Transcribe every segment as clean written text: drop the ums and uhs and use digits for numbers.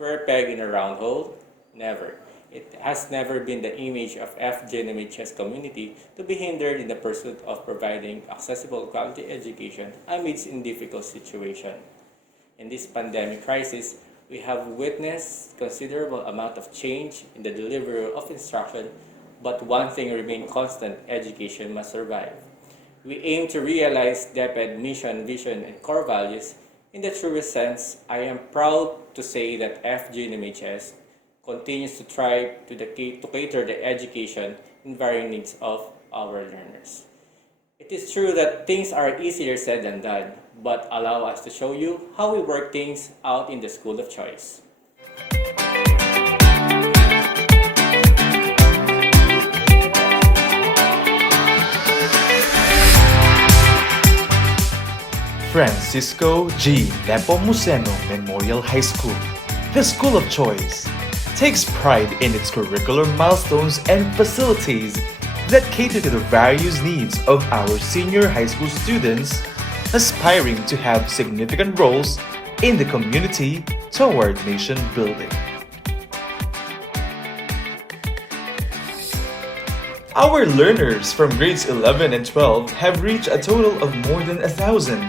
Square peg in a round hole? Never. It has never been the image of Fgnmhs community to be hindered in the pursuit of providing accessible quality education amidst in difficult situation. In this pandemic crisis, we have witnessed considerable amount of change in the delivery of instruction, but one thing remains constant: education must survive. We aim to realize DepEd mission, vision, and core values. In the truest sense, I am proud to say that FGNMHS continues to try to cater the education and varying needs of our learners. It is true that things are easier said than done, but allow us to show you how we work things out in the school of choice. Francisco G. Nepomuceno Memorial High School, the school of choice, takes pride in its curricular milestones and facilities that cater to the various needs of our senior high school students aspiring to have significant roles in the community toward nation building. Our learners from grades 11 and 12 have reached a total of more than 1,000,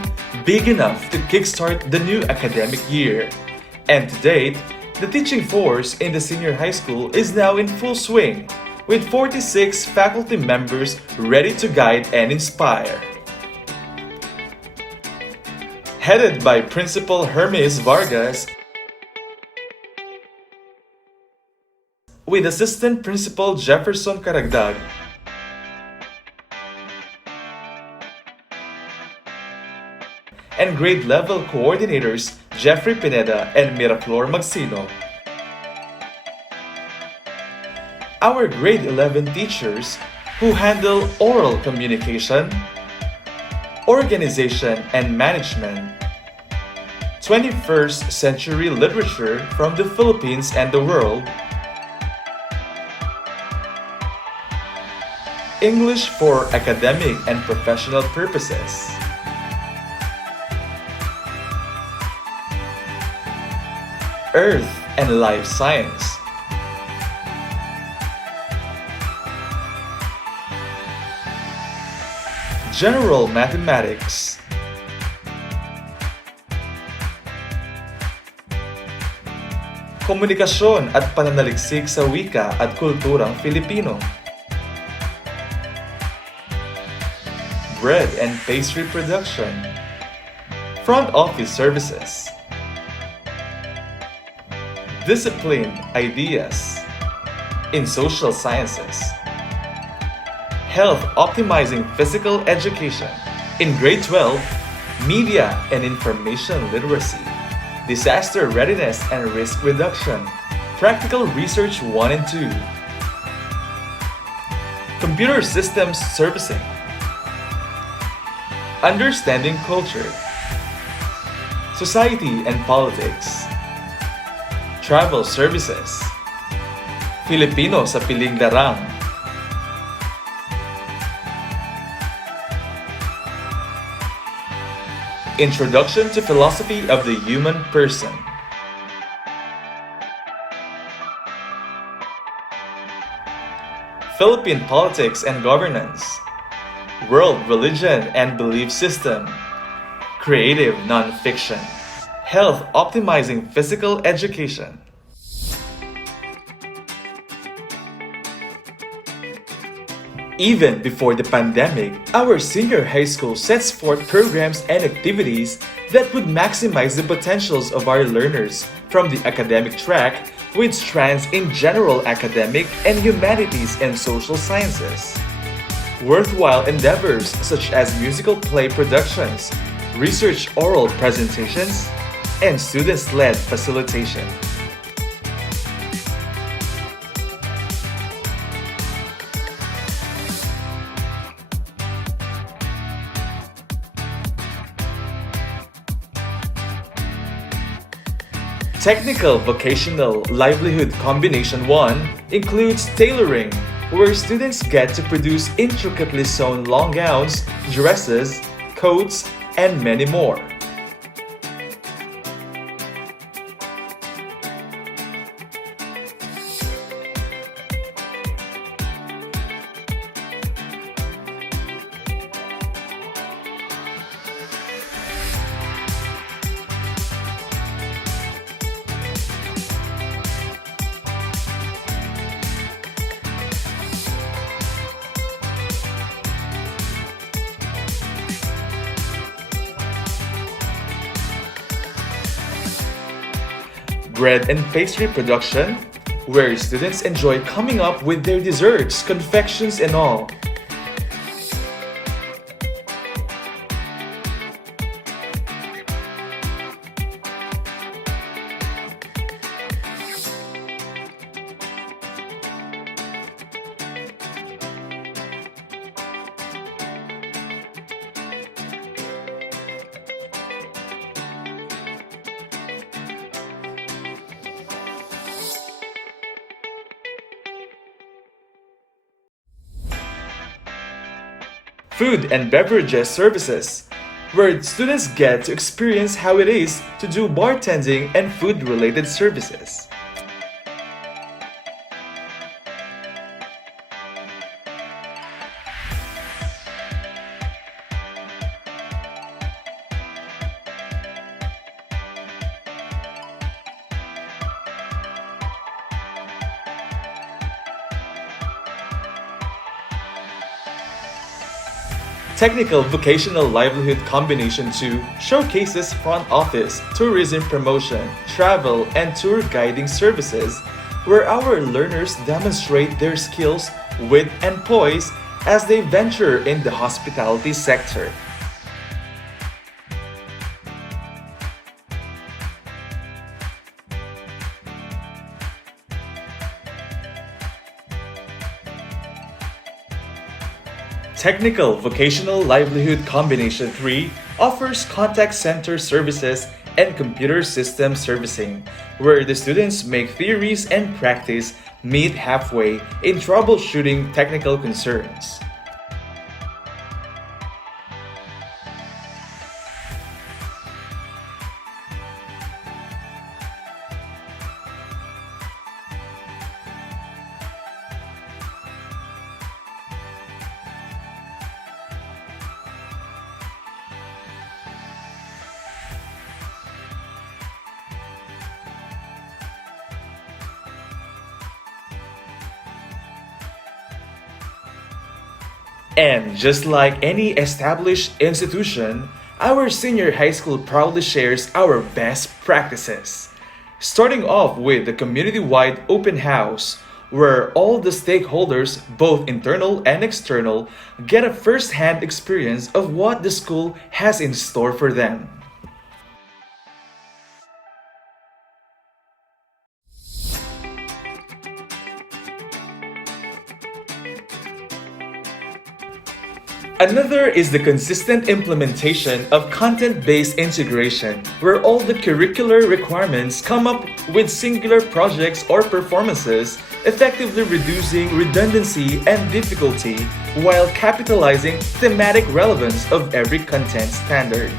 big enough to kickstart the new academic year. And to date, the teaching force in the senior high school is now in full swing, with 46 faculty members ready to guide and inspire. Headed by Principal Hermes Vargas, with Assistant Principal Jefferson Karagdag, and grade-level coordinators Jeffrey Pineda and Miraflor Magsino. Our grade 11 teachers who handle oral communication, organization and management, 21st century literature from the Philippines and the world, English for academic and professional purposes, Earth and Life Science, General Mathematics, Komunikasyon at pananaliksik sa wika at kulturang Filipino, Bread and Pastry Production, Front Office Services, Discipline Ideas in Social Sciences, Health Optimizing Physical Education in Grade 12, Media and Information Literacy, Disaster Readiness and Risk Reduction, Practical Research 1 and 2, Computer Systems Servicing, Understanding Culture, Society and Politics, Travel Services, Filipino sa Piling Darang, Introduction to Philosophy of the Human Person, Philippine Politics and Governance, World Religion and Belief System, Creative Nonfiction, Health Optimizing Physical Education. Even before the pandemic, our senior high school sets forth programs and activities that would maximize the potentials of our learners from the academic track with strands in general academic and humanities and social sciences. Worthwhile endeavors such as musical play productions, research oral presentations, and students-led facilitation. Technical Vocational Livelihood Combination 1 includes tailoring, where students get to produce intricately sewn long gowns, dresses, coats, and many more. bread and pastry production, where students enjoy coming up with their desserts, confections, and all. Food and beverages services, where students get to experience how it is to do bartending and food related services. Technical Vocational Livelihood Combination 2 showcases front office, tourism promotion, travel, and tour guiding services, where our learners demonstrate their skills, wit, and poise as they venture in the hospitality sector. Technical Vocational Livelihood Combination 3 offers contact center services and computer system servicing, where the students make theories and practice meet halfway in troubleshooting technical concerns. And just like any established institution, our senior high school proudly shares our best practices. Starting off with the community-wide open house, where all the stakeholders, both internal and external, get a first-hand experience of what the school has in store for them. Another is the consistent implementation of content-based integration, where all the curricular requirements come up with singular projects or performances, effectively reducing redundancy and difficulty while capitalizing thematic relevance of every content standard.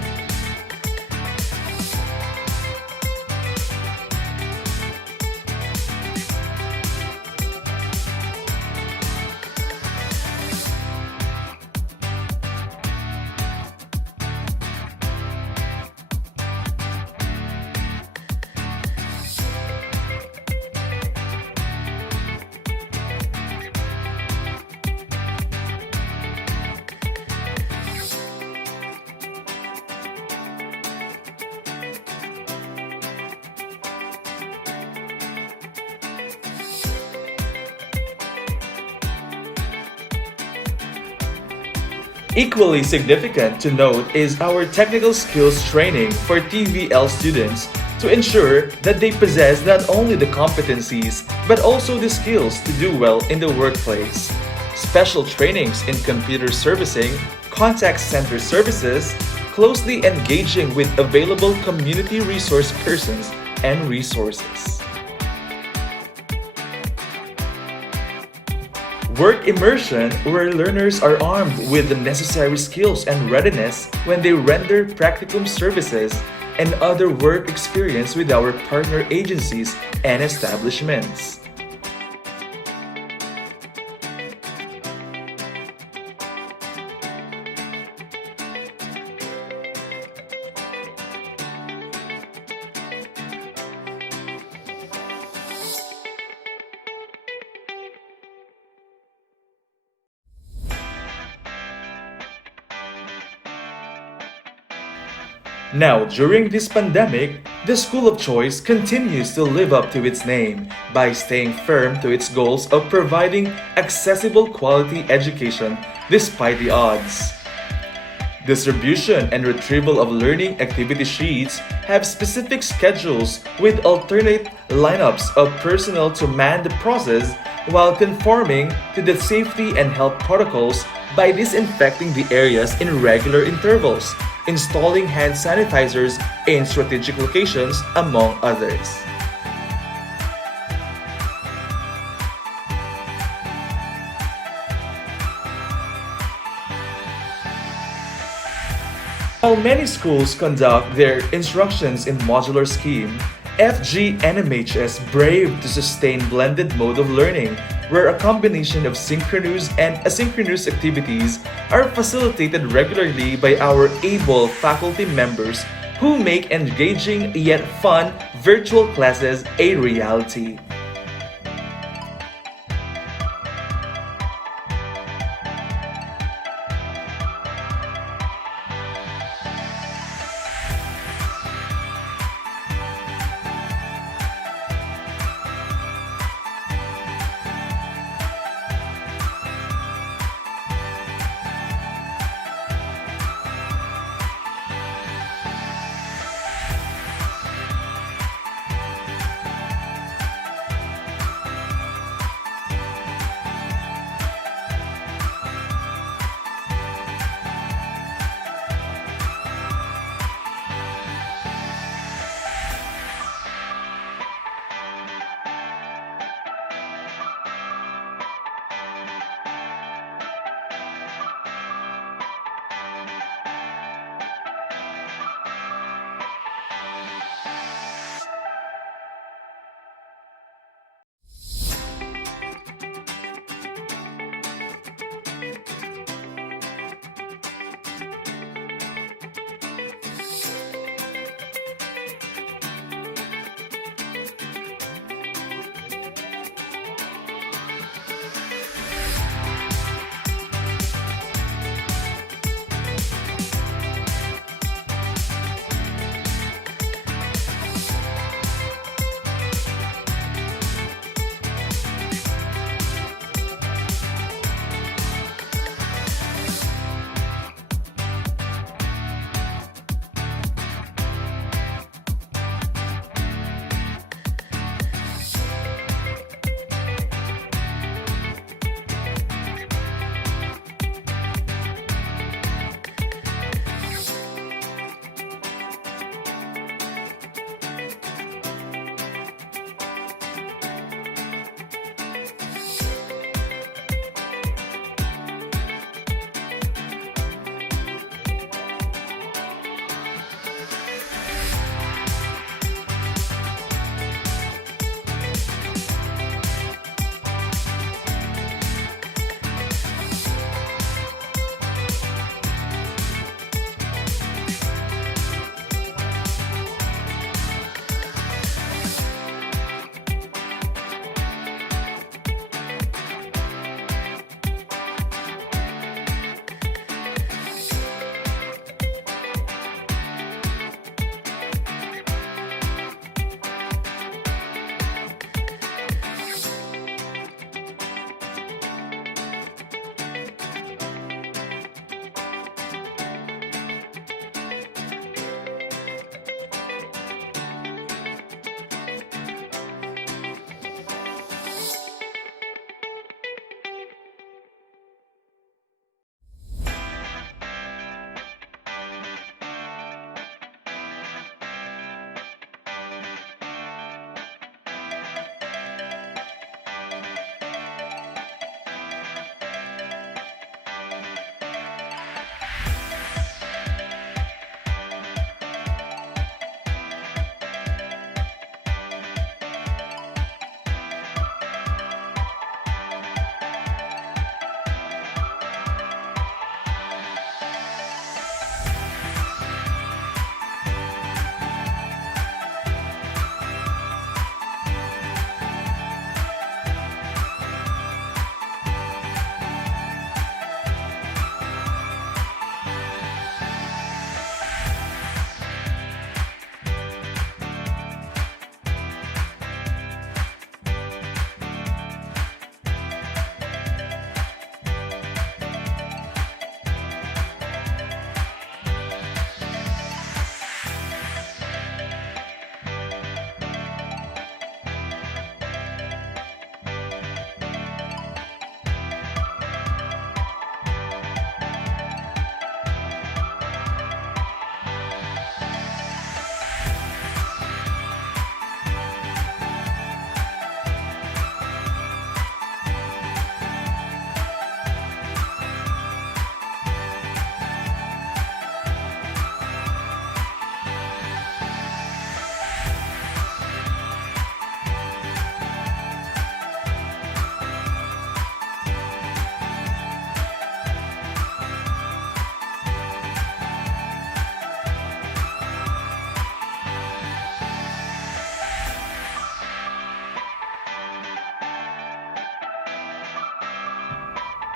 Equally significant to note is our technical skills training for TVL students to ensure that they possess not only the competencies but also the skills to do well in the workplace. Special trainings in computer servicing, contact center services, closely engaging with available community resource persons and resources. Work immersion, where learners are armed with the necessary skills and readiness when they render practicum services and other work experience with our partner agencies and establishments. Now, during this pandemic, The school of choice continues to live up to its name by staying firm to its goals of providing accessible quality education despite the odds. Distribution and retrieval of learning activity sheets have specific schedules with alternate lineups of personnel to man the process while conforming to the safety and health protocols by disinfecting the areas in regular intervals, installing hand sanitizers in strategic locations, among others. While many schools conduct their instructions in modular scheme, FGNMHs brave to sustain blended mode of learning where a combination of synchronous and asynchronous activities are facilitated regularly by our able faculty members who make engaging yet fun virtual classes a reality.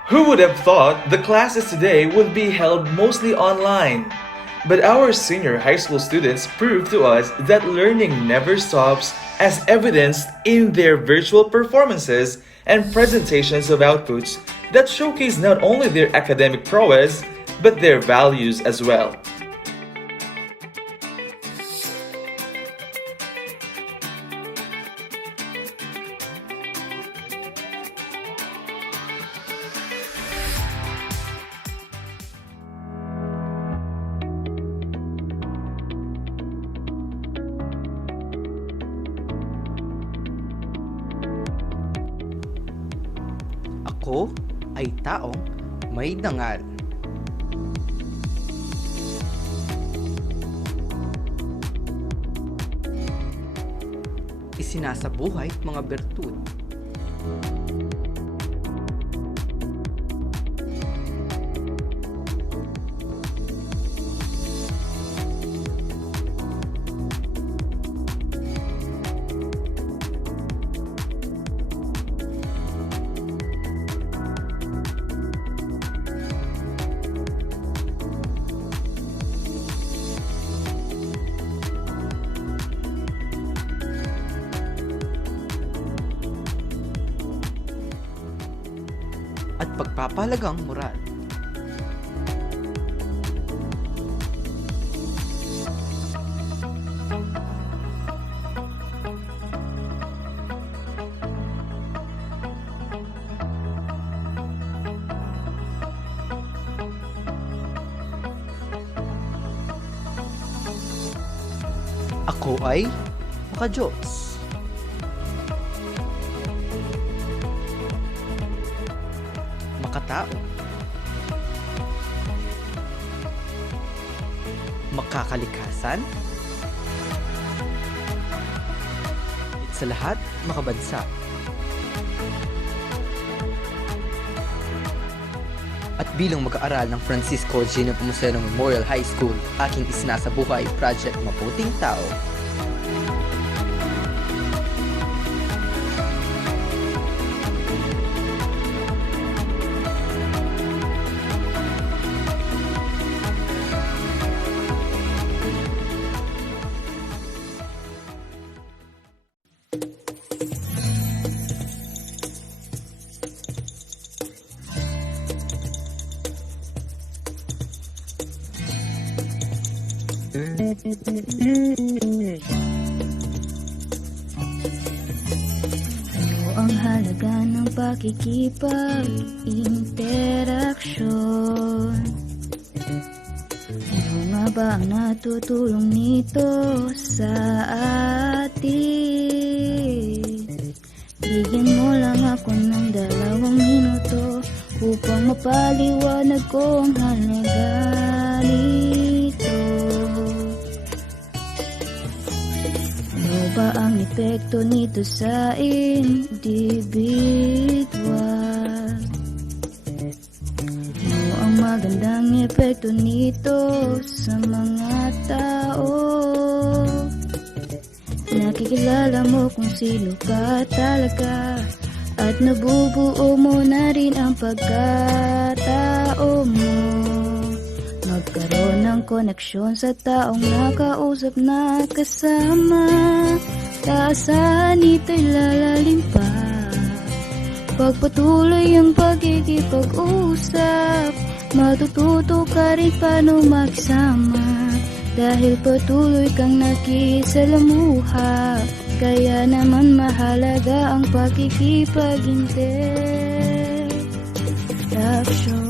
Who would have thought the classes today would be held mostly online? But our senior high school students proved to us that learning never stops, as evidenced in their virtual performances and presentations of outputs that showcase not only their academic prowess, but their values as well. Ako ay taong may dangal. Isinasabuhay mga bertud. At pagpapahalagang moral. Ako ay maka-Diyos. Makatao. Makakalikasan. At sa lahat, makabansa. At bilang mag-aaral ng Francisco Nepomuceno Memorial High School, aking isinasabuhay Project Mabuting Tao. Ano ang halaga ng pakikipag-interaksyon? Ano nga ba ang natutulong nito sa atin? Bigyan mo lang ako ng 2 minuto upang mapaliwanag ko ang halaga nito. Ano ba ang epekto nito sa individual? Ano ang magandang epekto nito sa mga tao? Nakikilala mo kung sino ka talaga, at nabubuo mo na rin ang pagkatao mo. Magkaroon ng koneksyon sa taong nakausap na kasama. Taasan ito'y lalalim pa. Pagpatuloy ang pagkikipag-usap, matututo ka rin paano magsama. Dahil patuloy kang nakisalamuha, kaya naman mahalaga ang pakikipag-interaksyon.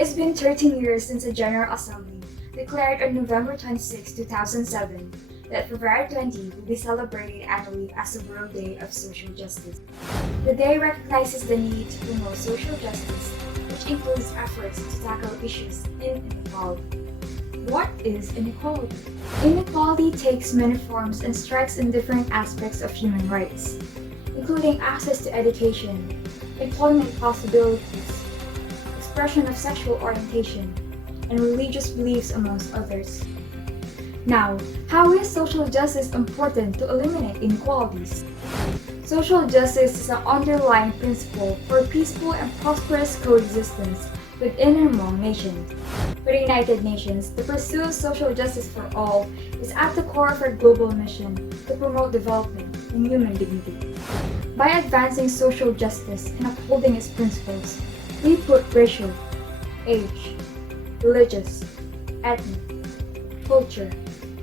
It's been 13 years since the General Assembly declared on November 26, 2007 that February 20 will be celebrated annually as the World Day of Social Justice. The day recognizes the need to promote social justice, which includes efforts to tackle issues in inequality. What is inequality? Inequality takes many forms and strikes in different aspects of human rights, including access to education, employment possibilities, expression of sexual orientation, and religious beliefs amongst others. Now, how is social justice important to eliminate inequalities? Social justice is an underlying principle for peaceful and prosperous coexistence within and among nations. For the United Nations, the pursuit of social justice for all is at the core of our global mission to promote development and human dignity. By advancing social justice and upholding its principles, we put racial, age, religious, ethnic, culture,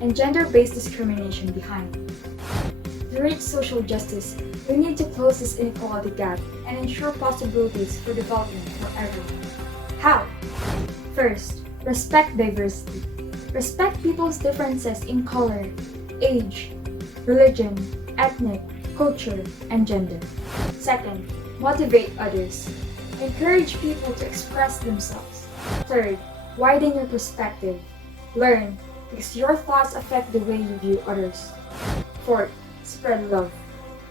and gender-based discrimination behind. To reach social justice, we need to close this inequality gap and ensure possibilities for development for everyone. How? First, respect diversity. Respect people's differences in color, age, religion, ethnic, culture, and gender. Second, motivate others. Encourage people to express themselves. Third, widen your perspective. Learn, because your thoughts affect the way you view others. Fourth, spread love.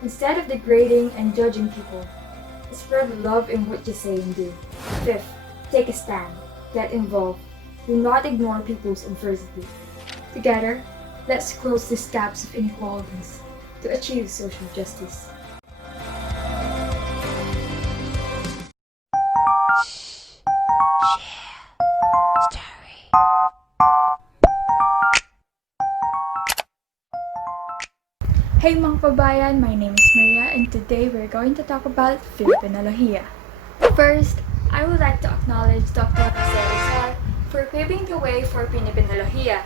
Instead of degrading and judging people, spread love in what you say and do. Fifth, take a stand. Get involved. Do not ignore people's adversity. Together, let's close these gaps of inequalities to achieve social justice. Hey mga kabayan, my name is Maria and today we're going to talk about Filipinolohiya. First, I would like to acknowledge Dr. Jose Rizal for paving the way for Filipinolohiya.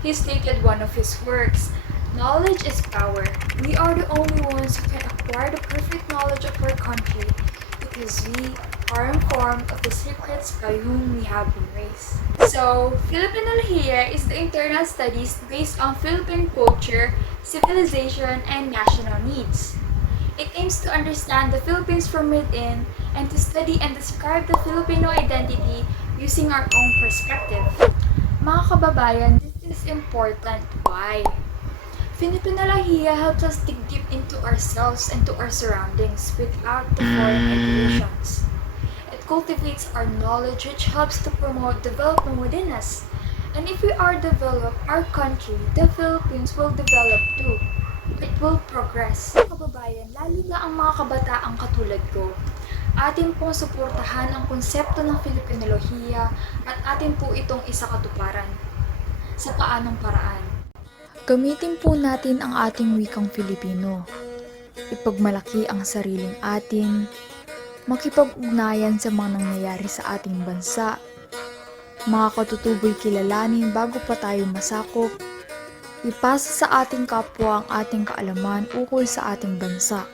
He stated one of his works, "Knowledge is power. We are the only ones who can acquire the perfect knowledge of our country because we are informed of the secrets by whom we have been raised." So, Filipinolohiya is the internal studies based on Philippine culture, civilization, and national needs. It aims to understand the Philippines from within and to study and describe the Filipino identity using our own perspective. Mga kababayan, this is important. Why? Filipinolohiya helps us dig deep into ourselves and to our surroundings without the foreign regulations. It cultivates our knowledge which helps to promote development within us. And if we are developed, our country, the Philippines, will develop too. It will progress. Kababayan, lalo na ang mga kabataang katulad ko. Atin pong suportahan ang konsepto ng Filipinolohiya at atin po itong isakatuparan. Sa paanong paraan? Gamitin po natin ang ating wikang Filipino. Ipagmalaki ang sariling atin. Makipag-ugnayan sa mga nangyayari sa ating bansa. Mga katutubo'y kilalanin bago pa tayo masakop. Ipasa sa ating kapwa ang ating kaalaman ukol sa ating bansa.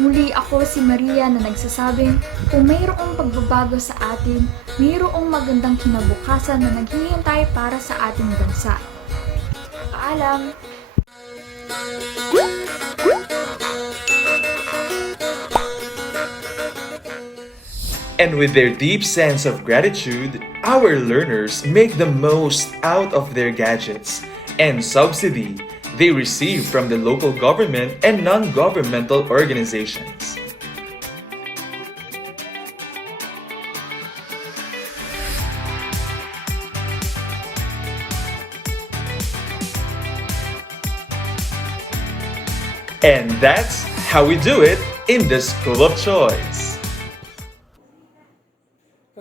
Muli ako si Maria na nagsasabing kung mayroong pagbabago sa atin, mayroong magandang kinabukasan na naghihintay para sa ating bansa. Paalam! And with their deep sense of gratitude, our learners make the most out of their gadgets and subsidy they receive from the local government and non-governmental organizations. And that's how we do it in the School of Choice.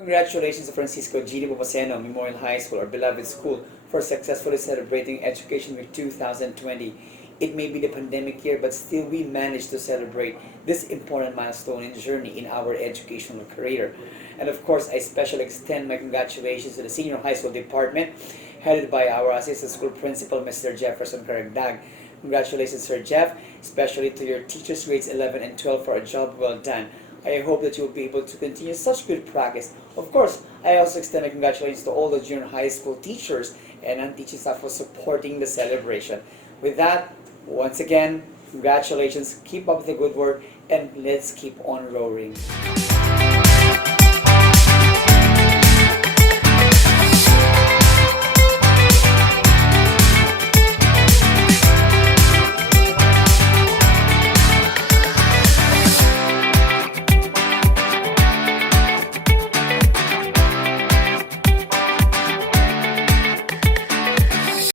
Congratulations to Francisco G. Nepomuceno Memorial High School, our beloved school, for successfully celebrating Education Week 2020. It may be the pandemic year, but still we managed to celebrate this important milestone and journey in our educational career. And of course, I especially extend my congratulations to the Senior High School Department, headed by our Assistant School Principal, Mr. Jefferson Karagdag. Congratulations, Sir Jeff, especially to your teachers grades 11 and 12 for a job well done. I hope that you will be able to continue such good practice. Of course, I also extend my congratulations to all the junior high school teachers and non-teaching staff for supporting the celebration. With that, once again, congratulations, keep up the good work, and let's keep on roaring.